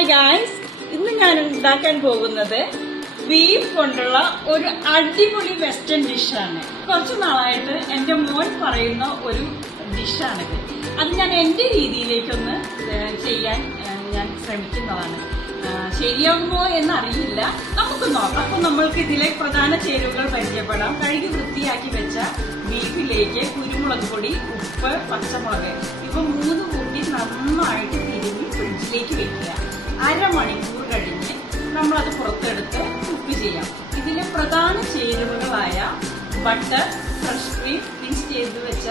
Hi guys, ഇന്ന് ഞാൻ ഉണ്ടാക്കാൻ പോകുന്നത് ബീഫ് കൊണ്ടുള്ള ഒരു അടിപൊളി വെസ്റ്റേൺ ഡിഷാണ്. കുറച്ചു നാളായിട്ട് എന്റെ മോൻ പറയുന്ന ഒരു ഡിഷാണിത്. അത് ഞാൻ എന്റെ രീതിയിലേക്കൊന്ന് ചെയ്യാൻ ഞാൻ ശ്രമിക്കുന്നതാണ്. ശരിയാകുമോ എന്നറിയില്ല, നമുക്ക് നോക്കാം. അപ്പൊ നമ്മൾക്ക് ഇതിലെ പ്രധാന ചേരുവകൾ പരിചയപ്പെടാം. കഴുകി വൃത്തിയാക്കി വെച്ച ബീഫിലേക്ക് കുരുമുളക് പൊടി, ഉപ്പ്, പച്ചമുളക് ഇവ 3 കൂട്ടി നന്നായിട്ട് തിരുമ്മി ഫ്രിഡ്ജിലേക്ക് വെക്കുക. അരമണിക്കൂർ കഴിഞ്ഞ് നമ്മളത് പുറത്തെടുത്ത് കുക്ക് ചെയ്യാം. ഇതിലെ പ്രധാന ചേരുവകളായ ബട്ടർ, ഫ്രഷ് ക്രീം, മിക്സ് ചെയ്ത് വെച്ച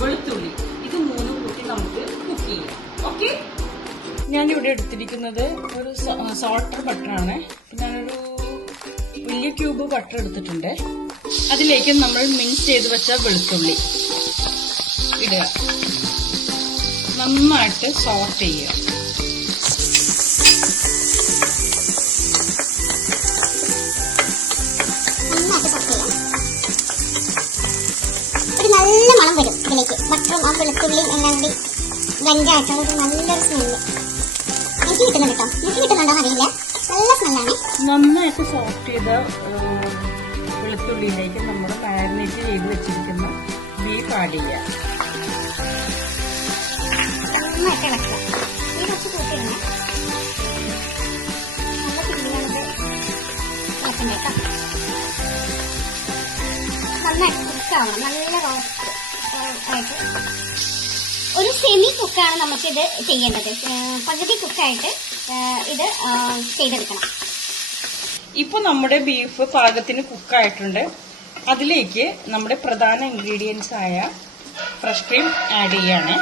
വെളുത്തുള്ളി, ഇത് 3 കൂട്ടി നമുക്ക് കുക്ക് ചെയ്യാം. ഓക്കെ, ഞാനിവിടെ എടുത്തിരിക്കുന്നത് ഒരു സോൾട്ടർ ബട്ടറാണ്. ഞാനൊരു വലിയ ക്യൂബ് ബട്ടർ എടുത്തിട്ടുണ്ട്. അതിലേക്ക് നമ്മൾ മിക്സ് ചെയ്ത് വെച്ച വെളുത്തുള്ളി ഇടുക. നന്നായിട്ട് സോട്ട് ചെയ്യുക. ഒരു നല്ല മണം വരും ഇതിലേക്ക്. ബട്ടറും ആ വെളുത്തുള്ളിയും എല്ലാം കൂടി ബ്ലെൻഡായിട്ടുള്ള ഒരു നല്ലൊരു സ്മെല്ല് എനിക്ക് കിട്ടുന്നുണ്ട് കേട്ടോ. എനിക്ക് കിട്ടുന്നുണ്ടോ അറിയില്ല, നല്ല സ്മെല്ലാണ്. നന്നായിട്ട് സോട്ട് ചെയ്ത വെളുത്തുള്ളിയിലേക്ക് നമ്മൾ മാരിനേറ്റ് ചെയ്ത് വെച്ചിരിക്കുന്ന ബീഫ് ആഡ് ചെയ്യുക. നന്നായിട്ട് ഇളക്കുക. ഈ കുറച്ച് കൂട്ടിയിടണേ. നല്ല തിരിഞ്ഞത് ഇളക്കണ്ട കേട്ടോ. നന്നായിട്ട് കുക്കാവണം. നല്ല റോസ്റ്റ് ആയിട്ട് ഒരു സെമി കുക്കാണ് നമുക്കിത് ചെയ്യേണ്ടത്. പകുതി കുക്കായിട്ട് ഇത് ചെയ്തെടുക്കണം. ഇപ്പൊ നമ്മുടെ ബീഫ് പാകത്തിന് കുക്കായിട്ടുണ്ട്. അതിലേക്ക് നമ്മുടെ പ്രധാന ഇൻഗ്രീഡിയൻസ് ആയ ഫ്രഷ് ക്രീം ആഡ് ചെയ്യാണ്.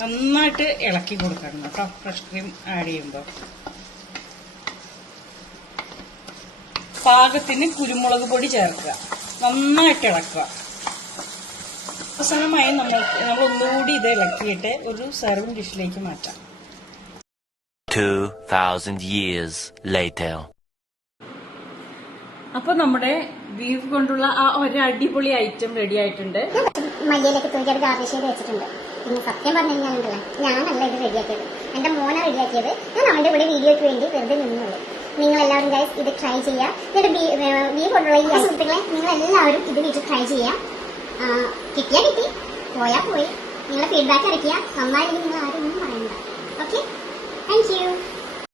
നന്നായിട്ട് ഇളക്കി കൊടുക്കണം കേട്ടോ. ഫ്രഷ് ക്രീം ആഡ് ചെയ്യുമ്പോൾ പാകത്തിന് കുരുമുളക് പൊടി ചേർക്കുക. നന്നായിട്ട് ഇളക്കുക. അവസാനമായി നമ്മൾ ഒന്നുകൂടി ഇത് ഇളക്കിയിട്ട് ഒരു സർവിംഗ് ഡിഷിലേക്ക് മാറ്റാം. 2000 years later. അപ്പൊ നമ്മുടെ ബീഫ് കൊണ്ടുള്ള ആ ഒരു അടിപൊളി ഐറ്റം റെഡി ആയിട്ടുണ്ട്. മല്ലിയിലേക്ക് തൂക്കിയത് ഗാർണിഷ് ചെയ്ത് വെച്ചിട്ടുണ്ട്. പിന്നെ സത്യം പറഞ്ഞു കഴിഞ്ഞാൽ ഞാനല്ല ഇത് റെഡിയാക്കിയത്, എന്റെ മോനെ റെഡിയാക്കിയത്. ഞാൻ അവന്റെ കൂടെ വീഡിയോയ്ക്ക് വേണ്ടി വെറുതെ നിന്നുള്ളൂ. നിങ്ങൾ എല്ലാവരും ഗൈസ് ഇത് ട്രൈ ചെയ്യുക. എന്നിട്ട് ബീഫ് കൊണ്ടുള്ള ഈ സുഹൃത്തുക്കളെ നിങ്ങൾ എല്ലാവരും ഇത് വീട്ടിൽ ട്രൈ ചെയ്യുക. കിട്ടിയാ കിട്ടി, പോയാ പോയി. നിങ്ങളുടെ ഫീഡ്ബാക്ക് അറിയിക്കുക. നന്നായില്ലെങ്കിൽ നിങ്ങൾ ആരും ഒന്നും പറയണ്ട. Okay, thank you.